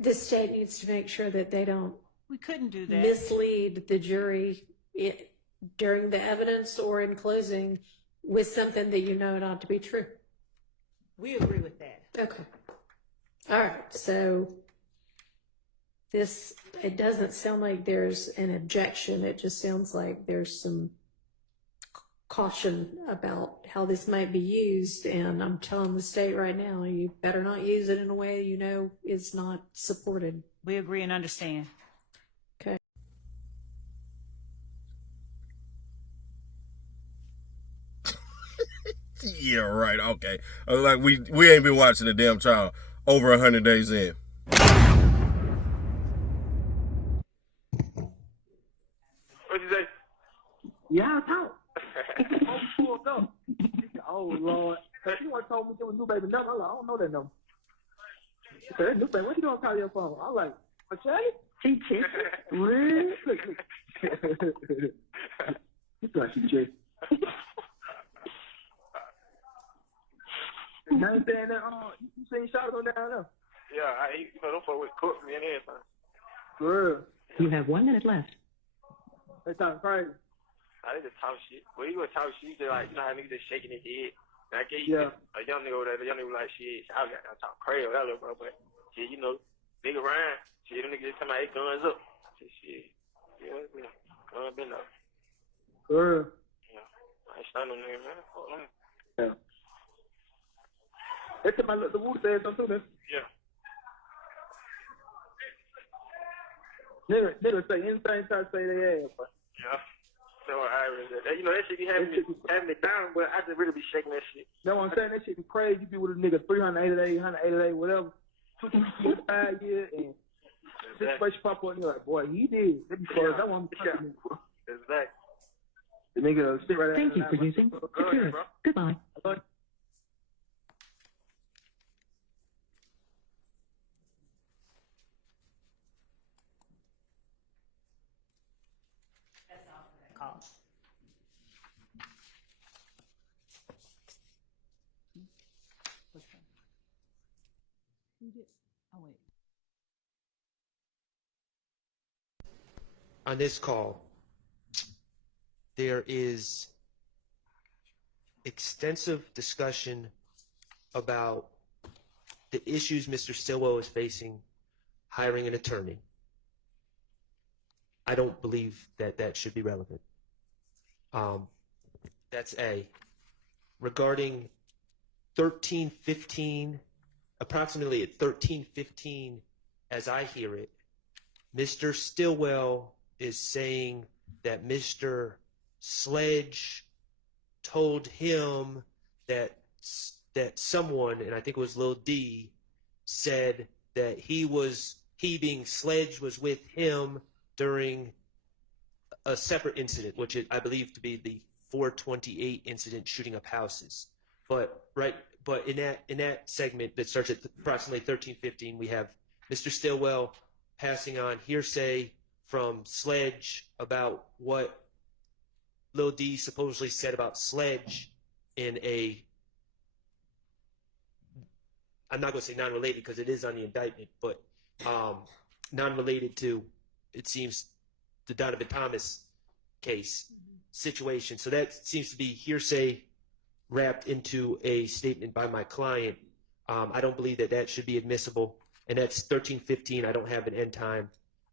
the state needs to make sure that they don't We couldn't do that. mislead the jury during the evidence or in closing with something that you know not to be true. We agree with that. Okay. All right. So it doesn't sound like there's an objection. It just sounds like there's some caution about how this might be used. And I'm telling the state right now, you better not use it in a way you know is not supported. We agree and understand. Okay. Yeah, right. Okay. Like we ain't been watching the damn trial over 100 days in. What'd you say? Yeah, I talk. Pulled up. Oh Lord. You want to told me there was new baby number. I'm like, I don't know that number. He said, new baby, what you doing call your phone? I'm like, okay. She checked. Really? He thought she checked. Now you saying that you seen shots on down there? Yeah, them folks would cook me and everything. Girl. You have 1 minute left. They talking crazy. I just talk shit. Well, you gonna talk shit, just like, you know how niggas just shaking his head. And I guess you a young nigga over there, the young nigga like, shit, I got to talk crazy with that little bro, but shit, you know, nigga Ryan, shit, them niggas just talking about, hey, guns up. Shit, yeah, guns been up. Girl. Yeah, I ain't standing on there, man. Hold on. Yeah. They took my look, the Wu said something too, man. Yeah. Niggas say anything try to say they ass, but. Yeah. So you know, that shit be having me down, but I just really be shaking that shit. You know what I'm saying? That shit be crazy. You be with a nigga 380 days, 180 days, whatever. 2 years, 5 years, and situation pop up and you're like, boy, he did. That be crazy. I want to be shot. Exactly. The nigga sit right there. Thank you for using Secure. Goodbye. Call. Which one? Who did? Oh, wait. On this call, there is extensive discussion about the issues Mr. Stillwell is facing hiring an attorney. I don't believe that should be relevant. That's A. Regarding 1315, approximately at 1315, as I hear it, Mr. Stillwell is saying that Mr. Sledge told him that someone, and I think it was Lil D, said that he being Sledge was with him during a separate incident, which I believe to be the 428 incident shooting up houses. But in that segment that starts at approximately 1315, we have Mr. Stillwell passing on hearsay from Sledge about what Lil D supposedly said about Sledge in a, I'm not going to say non-related because it is on the indictment, but non-related to, it seems, the Donovan Thomas case situation. So that seems to be hearsay wrapped into a statement by my client. I don't believe that should be admissible. And that's 1315. I don't have an end time.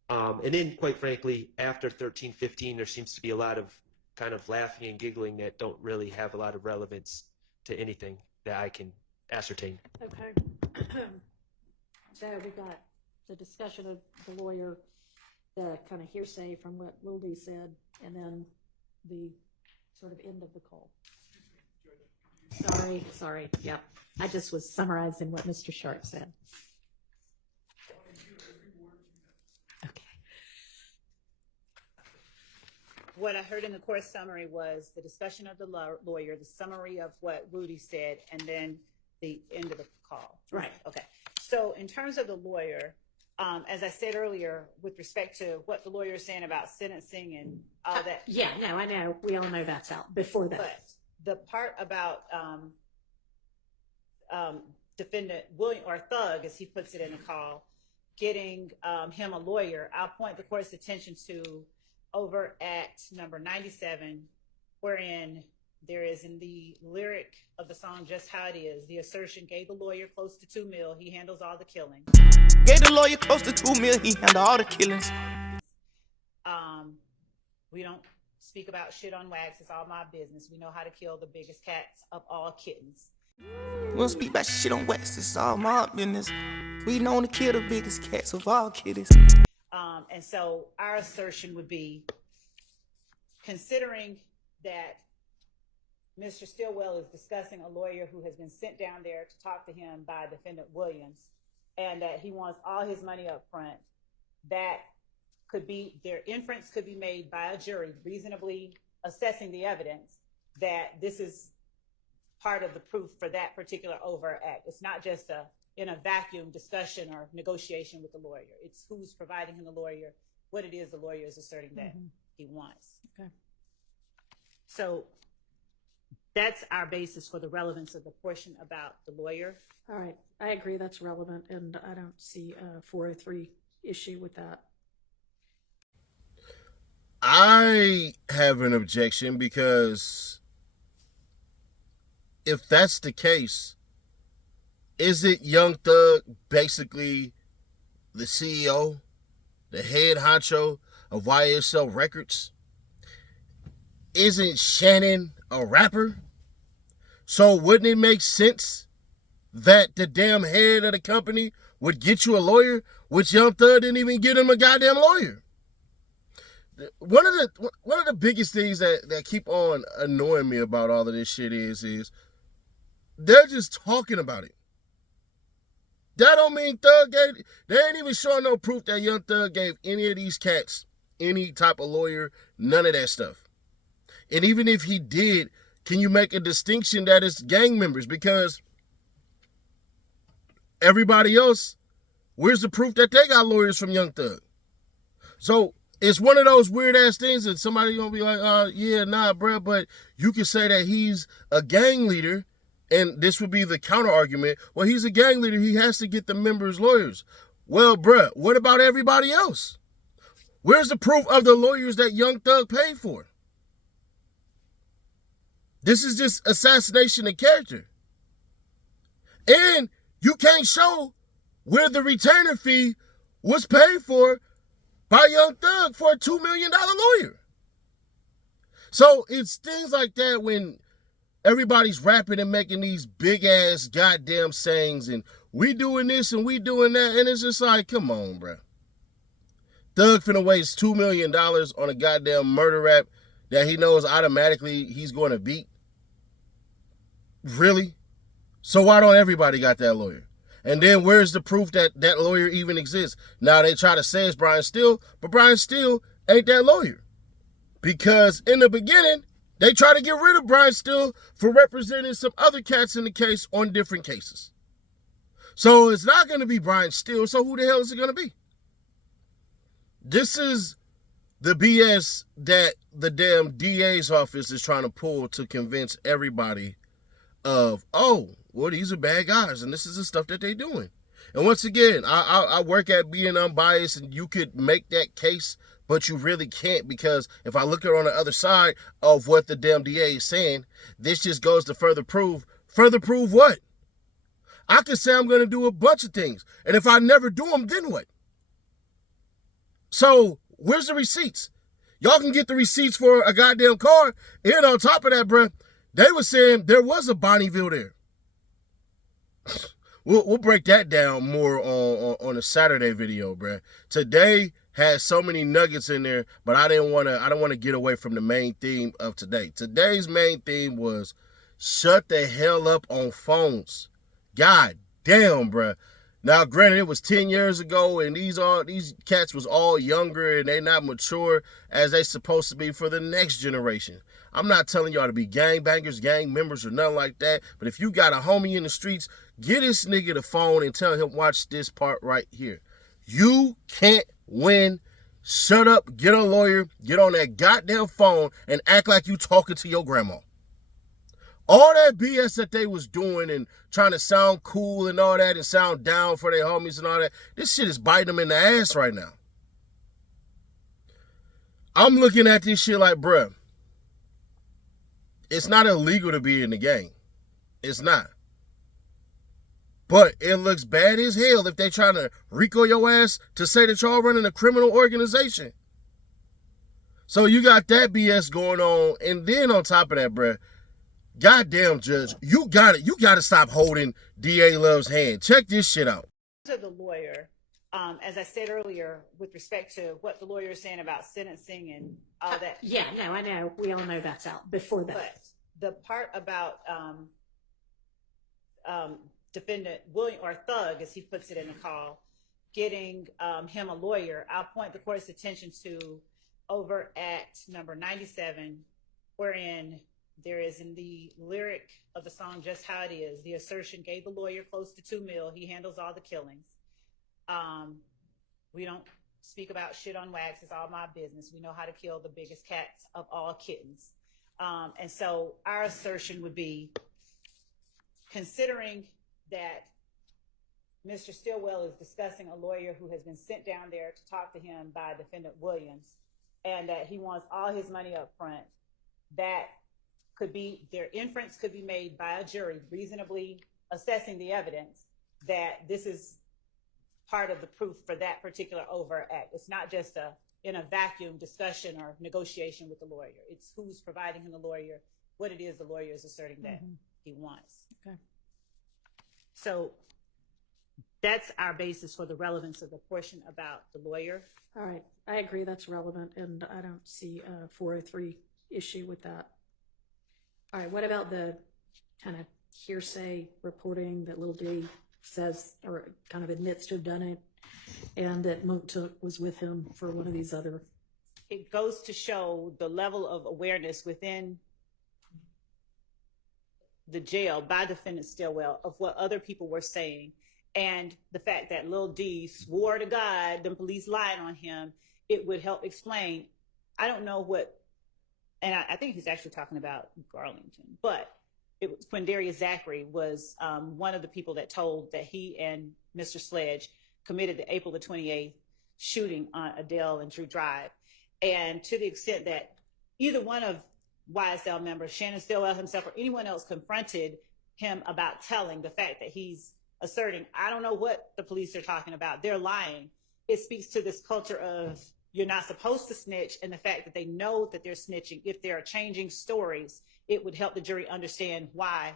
And then, quite frankly, after 1315, there seems to be a lot of kind of laughing and giggling that don't really have a lot of relevance to anything that I can ascertain. Okay. So we got the discussion of the lawyer, the kind of hearsay from what Lildy said, and then the sort of end of the call. Sorry. Yep. I just was summarizing what Mr. Sharp said. Okay. What I heard in the court summary was the discussion of the lawyer, the summary of what Rudy said, and then the end of the call. Right. Okay. So in terms of the lawyer, as I said earlier, with respect to what the lawyer is saying about sentencing and all that. Yeah, no, I know. We all know that's out before that. But the part about defendant William, or Thug, as he puts it in the call, getting him a lawyer, I'll point the court's attention to over at number 97, wherein there is in the lyric of the song Just How It Is, the assertion gave the lawyer close to $2 million, he handles all the killings. Gave the lawyer close to $2 million, he handled all the killings. We don't speak about shit on wax, it's all my business. We know how to kill the biggest cats of all kittens. We don't speak about shit on wax, it's all my business. We know to kill the biggest cats of all kittens. And so our assertion would be, considering that Mr. Stillwell is discussing a lawyer who has been sent down there to talk to him by Defendant Williams, and that he wants all his money up front, that could be, their inference could be made by a jury reasonably assessing the evidence that this is part of the proof for that particular overt act. It's not just in a vacuum discussion or negotiation with the lawyer. It's who's providing him the lawyer, what it is the lawyer is asserting that he wants. Okay. So that's our basis for the relevance of the portion about the lawyer. All right. I agree that's relevant, and I don't see a 403 issue with that. I have an objection because if that's the case, isn't Young Thug basically the CEO, the head honcho of YSL Records? Isn't Shannon a rapper? So wouldn't it make sense that the damn head of the company would get you a lawyer, which Young Thug didn't even get him a goddamn lawyer? One of the biggest things that keep on annoying me about all of this shit is they're just talking about it. That don't mean Thug gave, they ain't even showing no proof that Young Thug gave any of these cats any type of lawyer, none of that stuff. And even if he did, can you make a distinction that it's gang members? Because everybody else, where's the proof that they got lawyers from Young Thug? So it's one of those weird ass things that somebody gonna be like, yeah, nah, bruh, but you can say that he's a gang leader, and this would be the counter argument. Well, he's a gang leader, he has to get the members' lawyers. Well, bruh, what about everybody else? Where's the proof of the lawyers that Young Thug paid for? This is just assassination of character. And you can't show where the retainer fee was paid for by Young Thug for a $2 million lawyer. So it's things like that when everybody's rapping and making these big ass goddamn sayings and we doing this and we doing that, and it's just like, come on, bro. Thug finna waste $2 million on a goddamn murder rap that he knows automatically he's going to beat. Really? So why don't everybody got that lawyer? And then where's the proof that that lawyer even exists? Now they try to say it's Brian Steele, but Brian Steele ain't that lawyer. Because in the beginning, they try to get rid of Brian Steele for representing some other cats in the case on different cases. So it's not going to be Brian Steele, so who the hell is it going to be? This is the BS that the damn DA's office is trying to pull to convince everybody of, oh, well, these are bad guys, and this is the stuff that they're doing. And once again, I work at being unbiased, and you could make that case, but you really can't, because if I look at it on the other side of what the damn DA is saying, this just goes to further prove what? I could say I'm going to do a bunch of things, and if I never do them, then what? So where's the receipts? Y'all can get the receipts for a goddamn car, and on top of that, bruh, they were saying there was a Bonneville there. We'll break that down more on a Saturday video, bruh. Today has so many nuggets in there, but I don't want to get away from the main theme of today. Today's main theme was shut the hell up on phones. God damn, bruh. Now, granted, it was 10 years ago, and these cats was all younger, and they not mature as they supposed to be for the next generation. I'm not telling y'all to be gangbangers, gang members, or nothing like that, but if you got a homie in the streets, get this nigga the phone and tell him watch this part right here. You can't win. Shut up, get a lawyer, get on that goddamn phone, and act like you talking to your grandma. All that BS that they was doing and trying to sound cool and all that and sound down for their homies and all that, this shit is biting them in the ass right now. I'm looking at this shit like, bruh, it's not illegal to be in the gang. It's not. But it looks bad as hell if they trying to RICO your ass to say that y'all running a criminal organization. So you got that BS going on, and then on top of that, bruh, goddamn judge, you gotta stop holding DA Love's hand. Check this shit out. To the lawyer, as I said earlier, with respect to what the lawyer is saying about sentencing and all that. Yeah, no, I know. We all know that's out before that. But the part about defendant William, or Thug, as he puts it in the call, getting him a lawyer, I'll point the court's attention to over at number 97, wherein there is in the lyric of the song Just How It Is, the assertion gave the lawyer close to $2 million. He handles all the killings. We don't speak about shit on wax. It's all my business. We know how to kill the biggest cats of all kittens. And so our assertion would be, considering that Mr. Stillwell is discussing a lawyer who has been sent down there to talk to him by defendant Williams, and that he wants all his money up front, that could be, their inference could be made by a jury reasonably assessing the evidence that this is part of the proof for that particular overt act. It's not just in a vacuum discussion or negotiation with the lawyer. It's who's providing him the lawyer, what it is the lawyer is asserting that he wants. Okay. So that's our basis for the relevance of the portion about the lawyer. All right. I agree that's relevant, and I don't see a 403 issue with that. All right. What about the kind of hearsay reporting that Lil D says or kind of admits to have done it, and that Monk was with him for one of these other? It goes to show the level of awareness within the jail by defendant Stillwell of what other people were saying, and the fact that Lil D swore to God the police lied on him. It would help explain. I don't know what, and I think he's actually talking about Garlington, but it was Quindarius Zachary was one of the people that told that he and Mr. Sledge committed the April the 28th shooting on Adele and Drew Drive. And to the extent that either one of YSL members, Shannon Stillwell himself or anyone else, confronted him about telling, the fact that he's asserting, I don't know what the police are talking about, they're lying. It speaks to this culture of you're not supposed to snitch, and the fact that they know that they're snitching. If there are changing stories, it would help the jury understand why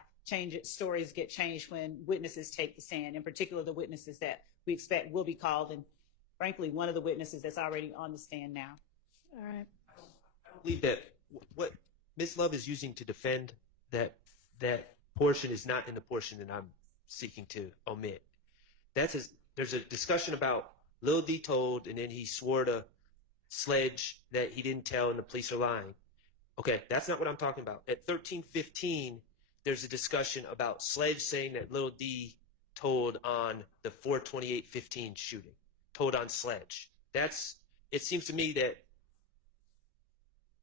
stories get changed when witnesses take the stand, in particular the witnesses that we expect will be called, and frankly, one of the witnesses that's already on the stand now. All right. I believe that what Ms. Love is using to defend that portion is not in the portion that I'm seeking to omit. There's a discussion about Lil D told, and then he swore to Sledge that he didn't tell and the police are lying. Okay, that's not what I'm talking about. At 13:15, there's a discussion about Sledge saying that Lil D told on the 4/28/15 shooting, told on Sledge. It seems to me that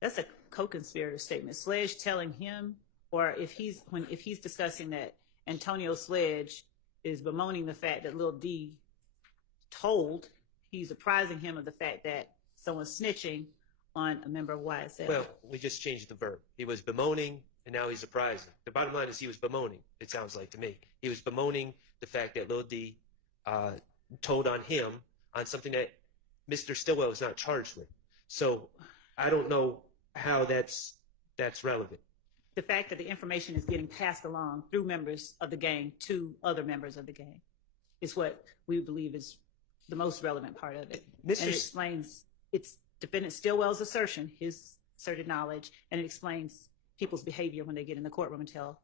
that's a co-conspirator statement. Sledge telling him, or if he's discussing that Antonio Sledge is bemoaning the fact that Lil D told, he's apprising him of the fact that someone's snitching on a member of YSL. Well, we just changed the verb. He was bemoaning, and now he's apprising. The bottom line is he was bemoaning, it sounds like to me. He was bemoaning the fact that Lil D told on him on something that Mr. Stillwell is not charged with. So I don't know how that's relevant. The fact that the information is getting passed along through members of the gang to other members of the gang is what we believe is the most relevant part of it. And it explains, it's defendant Stillwell's assertion, his asserted knowledge, and it explains people's behavior when they get in the courtroom and tell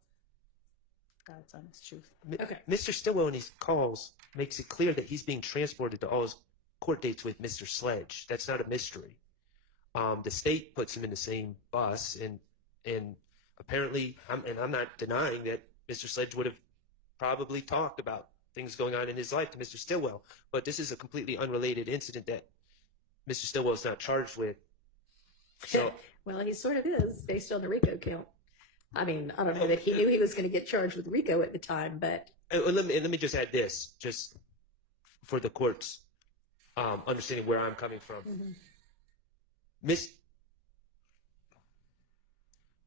God's honest truth. Okay. Mr. Stillwell in his calls makes it clear that he's being transported to all his court dates with Mr. Sledge. That's not a mystery. The state puts him in the same bus, and apparently, I'm not denying that Mr. Sledge would have probably talked about things going on in his life to Mr. Stillwell, but this is a completely unrelated incident that Mr. Stillwell is not charged with. So, Well, he sort of is, based on the RICO count. I mean, I don't know that he knew he was going to get charged with RICO at the time, but Let me just add this, just for the court's understanding where I'm coming from.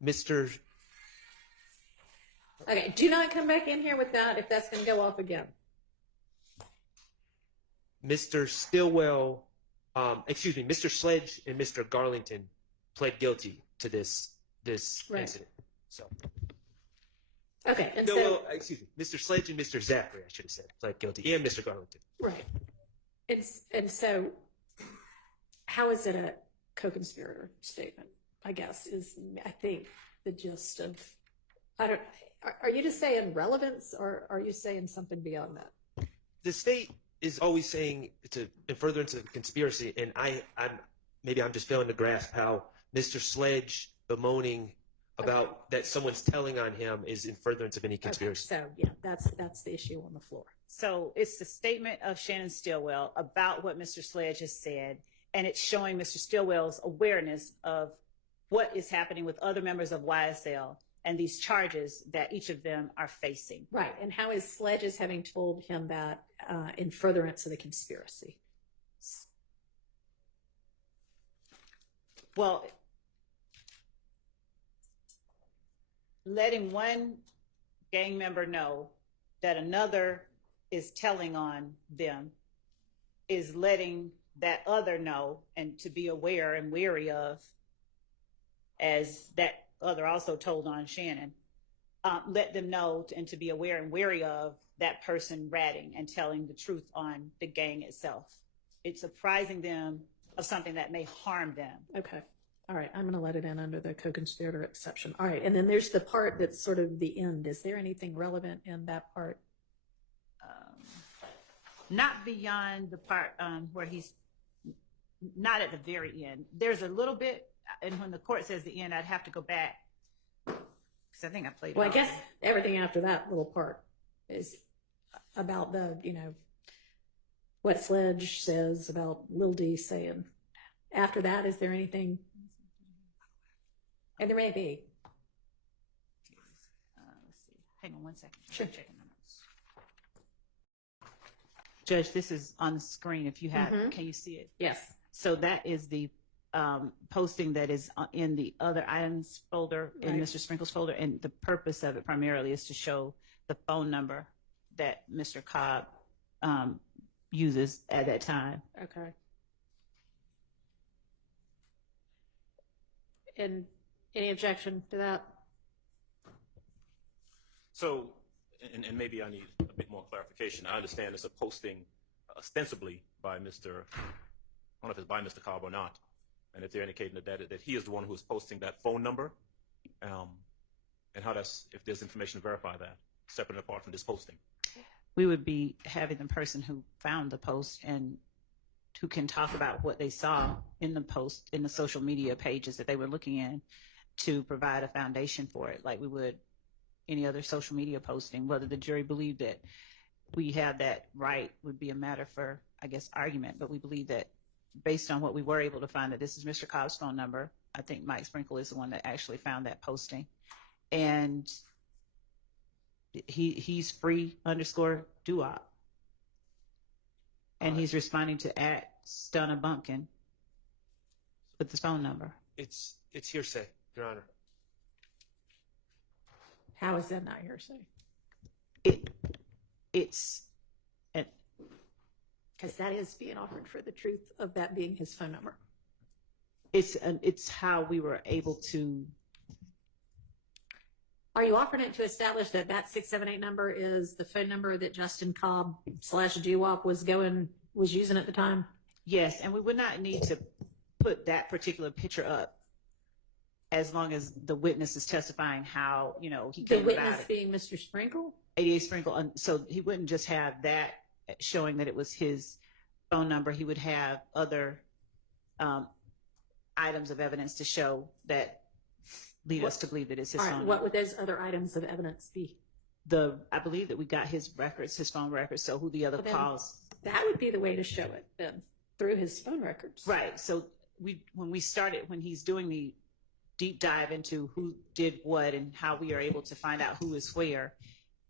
Mr. okay, do not come back in here with that if that's going to go off again. Mr. Stillwell, Mr. Sledge and Mr. Garlington pled guilty to this Right. incident. So, Okay, and no, so well, Mr. Sledge and Mr. Zachary, I should have said, pled guilty, and Mr. Garlington. right, and so how is it a co-conspirator statement? I guess is I think the gist of Are you just saying relevance, or are you saying something beyond that? The state is always saying it's in furtherance of the conspiracy, and I'm just failing to grasp how Mr. Sledge bemoaning about that someone's telling on him is in furtherance of any conspiracy. Okay, so yeah, that's the issue on the floor. So it's the statement of Shannon Stillwell about what Mr. Sledge has said, and it's showing Mr. Stillwell's awareness of what is happening with other members of YSL and these charges that each of them are facing. Right, and how is Sledge's having told him that in furtherance of the conspiracy? Well, letting one gang member know that another is telling on them is letting that other know and to be aware and wary of, as that other also told on Shannon, let them know and to be aware and wary of that person ratting and telling the truth on the gang itself. It's apprising them of something that may harm them. Okay. All right. I'm going to let it in under the co-conspirator exception. All right. And then there's the part that's sort of the end. Is there anything relevant in that part? Not beyond the part where he's not at the very end. There's a little bit, and when the court says the end, I'd have to go back because I think I played it. Well, I guess everything after that little part is about the, what Sledge says about Lil D saying. After that, is there anything? And there may be. Let's see. Hang on one second. Sure. I'm checking the notes. Judge, this is on the screen. If you have, can you see it? Yes. So that is the posting that is in the other items folder in Right. Mr. Sprinkle's folder, and the purpose of it primarily is to show the phone number that Mr. Cobb uses at that time. Okay. And any objection to that? So, and maybe I need a bit more clarification. I understand it's a posting ostensibly by Mr. I don't know if it's by Mr. Cobb or not, and if they're indicating that he is the one who is posting that phone number, and how if there's information to verify that, separate and apart from this posting. We would be having the person who found the post and who can talk about what they saw in the post, in the social media pages that they were looking in, to provide a foundation for it, like we would any other social media posting. Whether the jury believed that we had that right would be a matter for, I guess, argument, but we believe that based on what we were able to find, that this is Mr. Cobb's phone number. I think Mike Sprinkle is the one that actually found that posting, and he's free_doo-wop, and he's responding to @Stunna_Bumpkin with the phone number. It's hearsay, Your Honor. How is that not hearsay? It's Because that is being offered for the truth of that being his phone number. it's how we were able to. Are you offering it to establish that 678 number is the phone number that Justin Cobb /Doo-wop was using at the time? Yes, and we would not need to put that particular picture up as long as the witness is testifying how, he The came about witness it. being Mr. Sprinkle? 88 Sprinkle. So he wouldn't just have that showing that it was his phone number. He would have other items of evidence to show that lead us to believe that it's his All phone right, number. what would those other items of evidence be? I believe that we got his records, his phone records, so who the other Well, then- calls. That would be the way to show it then, through his phone records. Right. So when he's doing the deep dive into who did what and how we are able to find out who is where,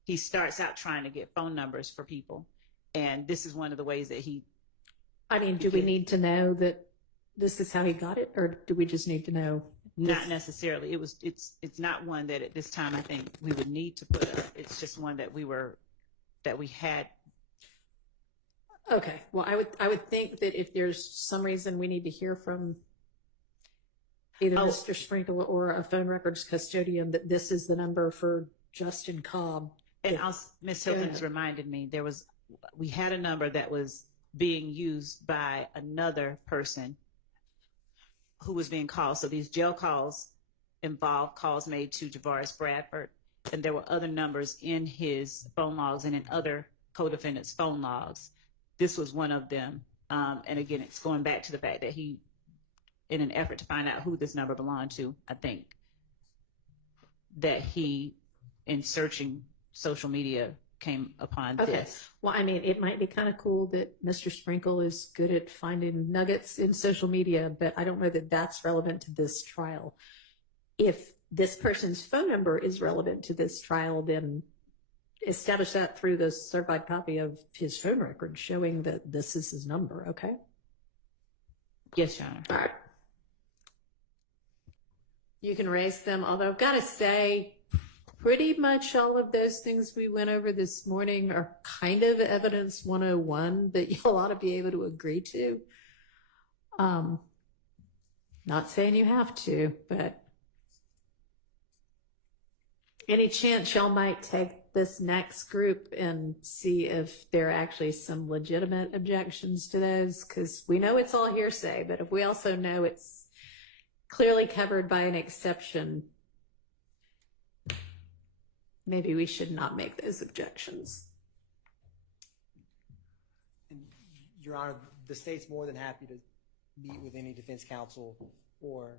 he starts out trying to get phone numbers for people. And this is one of the ways that he... I mean, do we need to know that this is how he got it, or do we just need to know? Not necessarily. It's not one that at this time I think we would need to put up. It's just one that we had. Okay. Well, I would think that if there's some reason we need to hear from either Mr. Sprinkle or a phone records custodian that this is the number for Justin Cobb. And Ms. Hilton's reminded me, we had a number that was being used by another person who was being called. So these jail calls involved calls made to Javaris Bradford, and there were other numbers in his phone logs and in other co-defendants' phone logs. This was one of them. And again, it's going back to the fact that he, in an effort to find out who this number belonged to, I think that he, in searching social media, came upon this. Well, I mean, it might be kind of cool that Mr. Sprinkle is good at finding nuggets in social media, but I don't know that that's relevant to this trial. If this person's phone number is relevant to this trial, then establish that through the certified copy of his phone record showing that this is his number, okay? Yes, Your Honor. All right. You can raise them, although I've got to say, pretty much all of those things we went over this morning are kind of evidence 101 that y'all ought to be able to agree to. Not saying you have to, but any chance y'all might take this next group and see if there are actually some legitimate objections to those? Because we know it's all hearsay, but if we also know it's clearly covered by an exception, maybe we should not make those objections. Your Honor, the state's more than happy to meet with any defense counsel, or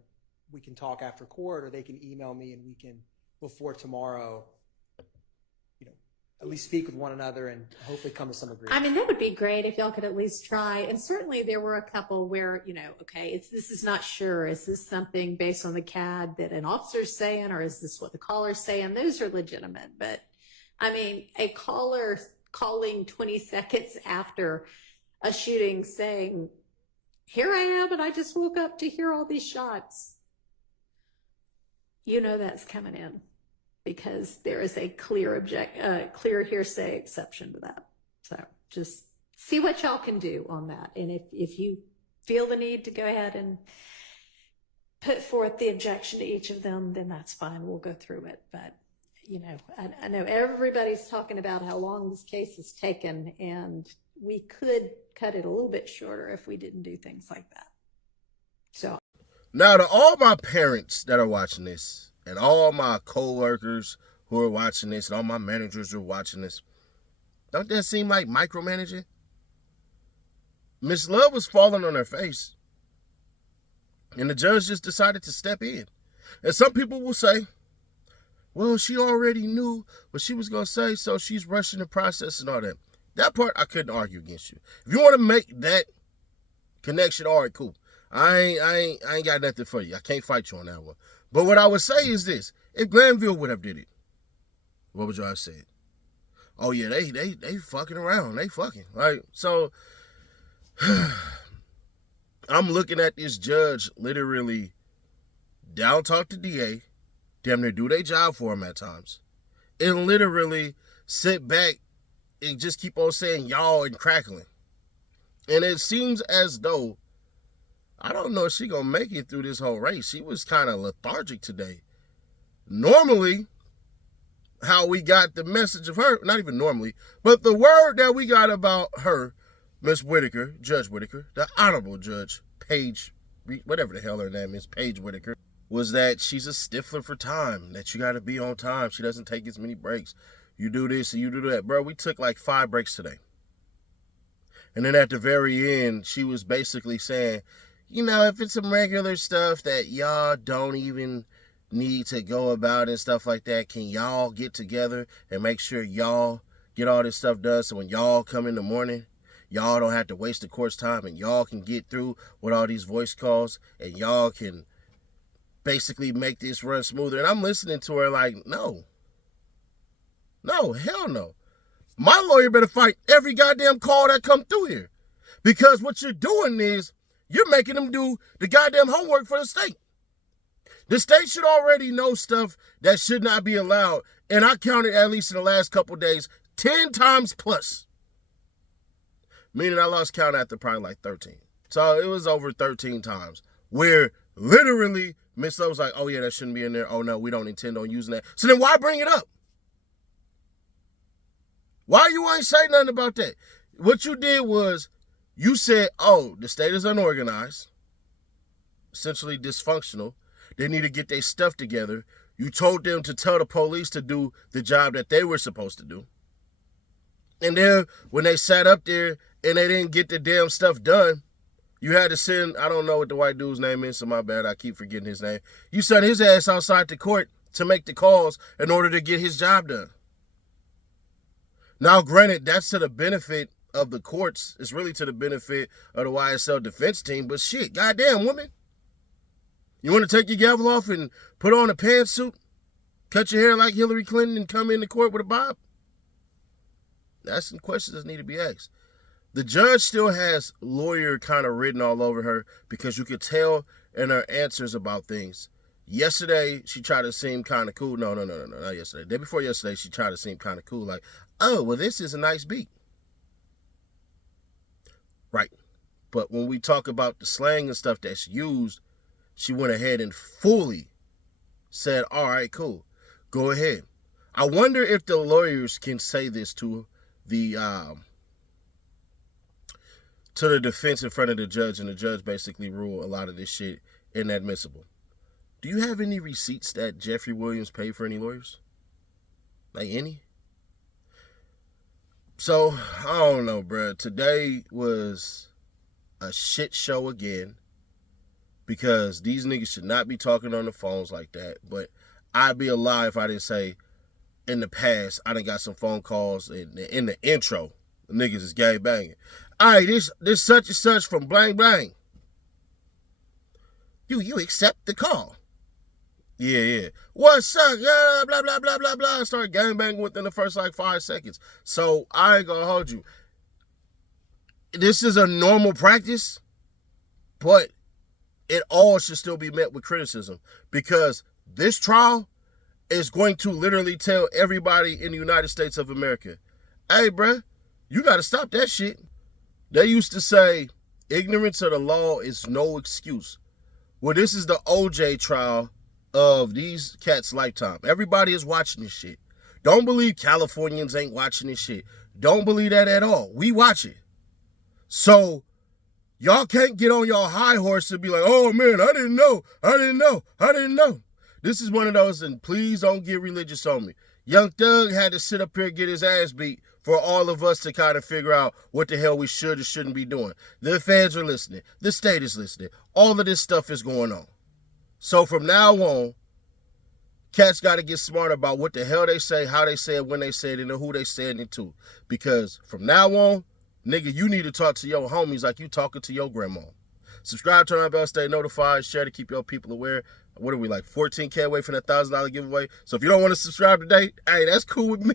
we can talk after court, or they can email me and we can, before tomorrow, at least speak with one another and hopefully come to some agreement. I mean, that would be great if y'all could at least try. And certainly there were a couple where, okay, this is not sure. Is this something based on the CAD that an officer's saying, or is this what the caller's saying? Those are legitimate. But I mean, a caller calling 20 seconds after a shooting saying, here I am, and I just woke up to hear all these shots. That's coming in, because there is a clear hearsay exception to that. So just see what y'all can do on that. And if you feel the need to go ahead and put forth the objection to each of them, then that's fine. We'll go through it. But, I know everybody's talking about how long this case has taken, and we could cut it a little bit shorter if we didn't do things like that. So now, to all my parents that are watching this, and all my co-workers who are watching this, and all my managers who are watching this, don't that seem like micromanaging? Miss Love was falling on her face, and the judge just decided to step in. And some people will say, well, she already knew what she was going to say, so she's rushing the process and all that. That part, I couldn't argue against you. If you want to make that connection, all right, cool. I ain't got nothing for you. I can't fight you on that one. But what I would say is this: if Granville would have did it, what would y'all have said? Oh yeah, they fucking around. They fucking, right? So I'm looking at this judge literally down talk the DA, damn near do their job for him at times, and literally sit back and just keep on saying y'all and crackling. And it seems as though, I don't know if she gonna make it through this whole race. She was kind of lethargic today. Normally, how we got the message of her, not even normally, but the word that we got about her, Miss Whitaker, Judge Whitaker, the Honorable Judge Paige, whatever the hell her name is, Paige Whitaker, was that she's a stickler for time, that you gotta be on time. She doesn't take as many breaks. You do this and you do that. Bro, we took like 5 breaks today. And then at the very end, she was basically saying, if it's some regular stuff that y'all don't even need to go about and stuff like that, can y'all get together and make sure y'all get all this stuff done, so when y'all come in the morning, y'all don't have to waste the court's time, and y'all can get through with all these voice calls, and y'all can basically make this run smoother. And I'm listening to her like, no, hell no. My lawyer better fight every goddamn call that come through here. Because what you're doing is you're making them do the goddamn homework for the state. The state should already know stuff that should not be allowed. And I counted, at least in the last couple of days, 10 times plus. Meaning I lost count after probably like 13. So it was over 13 times where literally Miss Love was like, oh yeah, that shouldn't be in there. Oh no, we don't intend on using that. So then why bring it up? Why you ain't say nothing about that? What you did was you said, oh, the state is unorganized, essentially dysfunctional. They need to get their stuff together. You told them to tell the police to do the job that they were supposed to do. And then when they sat up there and they didn't get the damn stuff done, you had to send, I don't know what the white dude's name is, so my bad, I keep forgetting his name. You sent his ass outside the court to make the calls in order to get his job done. Now, granted, that's to the benefit of the courts. It's really to the benefit of the YSL defense team, but shit, goddamn, woman. You want to take your gavel off and put on a pantsuit, cut your hair like Hillary Clinton, and come into court with a bob? That's some questions that need to be asked. The judge still has lawyer kind of written all over her because you could tell in her answers about things. Yesterday, she tried to seem kind of cool. No, not yesterday. The day before yesterday, she tried to seem kind of cool. Like, oh, well, this is a nice beat. Right. But when we talk about the slang and stuff that's used, she went ahead and fully said, all right, cool. Go ahead. I wonder if the lawyers can say this to the defense in front of the judge, and the judge basically rule a lot of this shit inadmissible. Do you have any receipts that Jeffrey Williams paid for any lawyers? Like any? So, I don't know, bro. Today was a shit show again because these niggas should not be talking on the phones like that. But I'd be a lie if I didn't say in the past I done got some phone calls in the intro. The niggas is gang banging. All right, this such and such from blank blank. You accept the call. Yeah. What's up? Yeah, blah, blah, blah, blah, blah. Start gangbanging within the first like 5 seconds. So I ain't gonna hold you. This is a normal practice, but it all should still be met with criticism because this trial is going to literally tell everybody in the United States of America, hey, bruh, you gotta stop that shit. They used to say ignorance of the law is no excuse. Well, this is the OJ trial of these cats' lifetime. Everybody is watching this shit. Don't believe Californians ain't watching this shit. Don't believe that at all. We watch it. So y'all can't get on y'all high horse and be like, oh man, I didn't know. This is one of those, and please don't get religious on me. Young Thug had to sit up here and get his ass beat for all of us to kind of figure out what the hell we should or shouldn't be doing. The feds are listening. The state is listening. All of this stuff is going on. So from now on, cats got to get smart about what the hell they say, how they say it, when they say it, and who they saying it to. Because from now on, nigga, you need to talk to your homies like you talking to your grandma. Subscribe, turn on bell, stay notified, share to keep your people aware. What are we, like 14K away from that $1,000 giveaway? So if you don't want to subscribe today, hey, that's cool with me.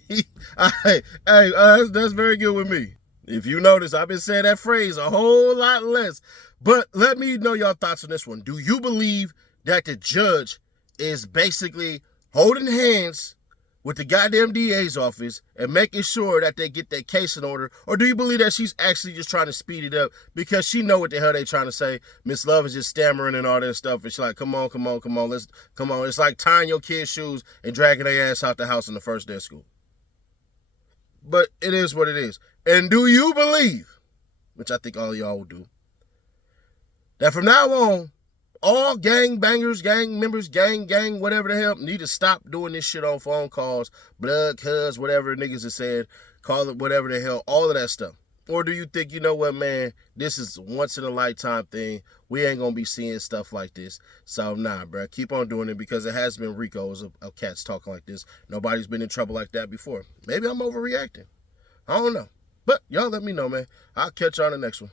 That's very good with me. If you notice, I've been saying that phrase a whole lot less. But let me know your thoughts on this one. Do you believe that the judge is basically holding hands with the goddamn DA's office and making sure that they get their case in order? Or do you believe that she's actually just trying to speed it up because she know what the hell they trying to say? Miss Love is just stammering and all that stuff. And she's like, come on. It's like tying your kid's shoes and dragging their ass out the house on the first day of school. But it is what it is. And do you believe, which I think all of y'all will do, that from now on, all gang bangers, gang members, gang, whatever the hell, need to stop doing this shit on phone calls, blood, cuz, whatever niggas have said, call it whatever the hell, all of that stuff? Or do you think, you know what, man, this is a once in a lifetime thing. We ain't gonna be seeing stuff like this. So nah, bro, keep on doing it because it has been Ricos of cats talking like this. Nobody's been in trouble like that before. Maybe I'm overreacting. I don't know. But y'all let me know, man. I'll catch you on the next one.